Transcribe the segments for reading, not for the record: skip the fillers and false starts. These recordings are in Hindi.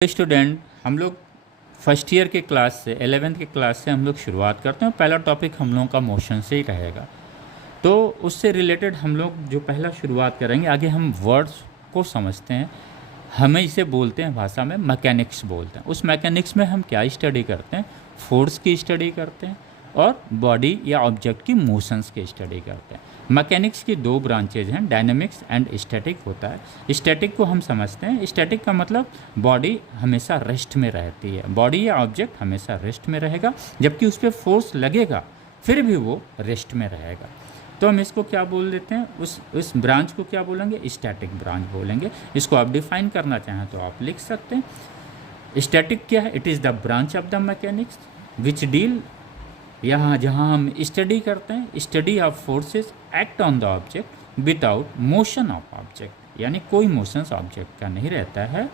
स्टूडेंट, हम लोग फर्स्ट ईयर के क्लास से 11th के क्लास से हम लोग शुरुआत करते हैं। पहला टॉपिक हम लोगों का मोशन से ही रहेगा, तो उससे रिलेटेड हम लोग जो पहला शुरुआत करेंगे, आगे हम वर्ड्स को समझते हैं। हमें इसे बोलते हैं भाषा में मैकेनिक्स बोलते हैं। उस मैकेनिक्स में हम क्या स्टडी करते हैं? फोर्स की स्टडी करते हैं और बॉडी या ऑब्जेक्ट की मोशंस की स्टडी करते हैं। मैकेनिक्स की दो ब्रांचेज हैं, डायनेमिक्स एंड स्टैटिक होता है। स्टैटिक को हम समझते हैं, स्टैटिक का मतलब बॉडी हमेशा रेस्ट में रहती है, बॉडी या ऑब्जेक्ट हमेशा रेस्ट में रहेगा, जबकि उस पर फोर्स लगेगा फिर भी वो रेस्ट में रहेगा। तो हम इसको क्या बोल देते हैं, उस ब्रांच को क्या बोलेंगे? स्टैटिक ब्रांच बोलेंगे। इसको आप डिफाइन करना चाहें तो आप लिख सकते हैं। स्टैटिक क्या है? It is the branch of the mechanics which deal, यहाँ जहाँ हम स्टडी करते हैं, study of forces act on the object without motion of object, यानी कोई मोशंस ऑब्जेक्ट का नहीं रहता है।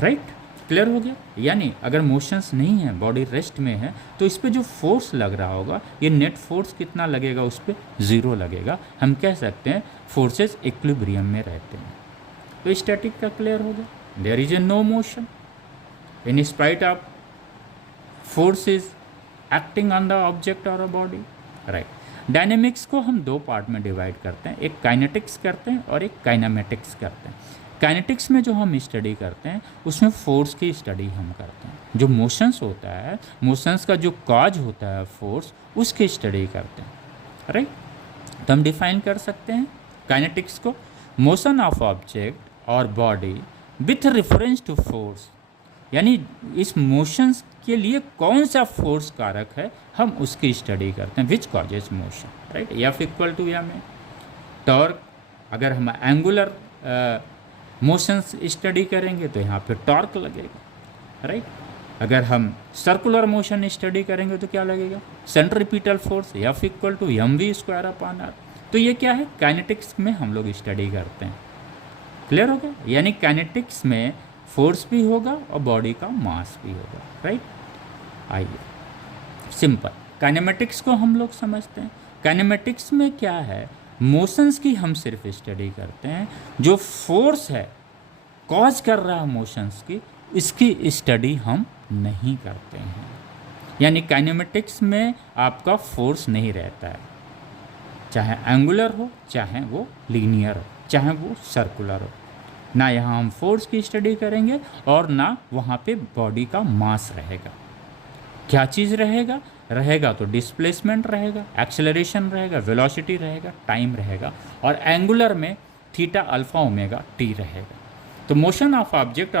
राइट, क्लियर हो गया? यानी अगर मोशंस नहीं है, बॉडी रेस्ट में है, तो इस पर जो फोर्स लग रहा होगा, ये नेट फोर्स कितना लगेगा? उस पर ज़ीरो लगेगा। हम कह सकते हैं फोर्सेस इक्विलिब्रियम में रहते हैं। तो स्टैटिक का क्लियर हो गया। There is a no motion in spite of forces acting on the object और अ बॉडी। राइट। डायनेमिक्स को हम दो पार्ट में डिवाइड करते हैं, एक काइनेटिक्स करते हैं और एक काइनेमेटिक्स करते हैं। काइनेटिक्स में जो हम स्टडी करते हैं उसमें फोर्स की स्टडी हम करते हैं। जो मोशंस होता है, मोशंस का जो कॉज होता है फोर्स, उसकी स्टडी करते हैं। राइट, तो हम डिफाइन कर सकते हैं काइनेटिक्स को, मोशन ऑफ ऑब्जेक्ट और body with reference to force, यानी इस मोशंस के लिए कौन सा फोर्स कारक है, हम उसकी स्टडी करते हैं। Which causes motion. Right, F equal to M A. Torque, अगर हम एंगुलर मोशंस स्टडी करेंगे तो यहाँ पे टॉर्क लगेगा। राइट, अगर हम सर्कुलर मोशन स्टडी करेंगे तो क्या लगेगा? Centripetal force, F equal to M V square upon R. तो ये क्या है? काइनेटिक्स में हम लोग स्टडी करते हैं। क्लियर हो गया? यानी काइनेटिक्स में फोर्स भी होगा और बॉडी का मास भी होगा। राइट, आइए सिंपल काइनेमेटिक्स को हम लोग समझते हैं। काइनेमेटिक्स में क्या है? मोशंस की हम सिर्फ स्टडी करते हैं। जो फोर्स है कॉज कर रहा है मोशंस की, इसकी स्टडी हम नहीं करते हैं। यानी काइनेमेटिक्स में आपका फोर्स नहीं रहता है, चाहे एंगुलर हो, चाहे वो लीनियर हो, चाहे वो सर्कुलर हो। ना यहाँ हम फोर्स की स्टडी करेंगे और ना वहाँ पे बॉडी का मास रहेगा। क्या चीज़ रहेगा? रहेगा तो डिस्प्लेसमेंट रहेगा, एक्सेलरेशन रहेगा, वेलोसिटी रहेगा, टाइम रहेगा, और एंगुलर में थीटा अल्फा ओमेगा टी रहेगा। तो मोशन ऑफ ऑब्जेक्ट और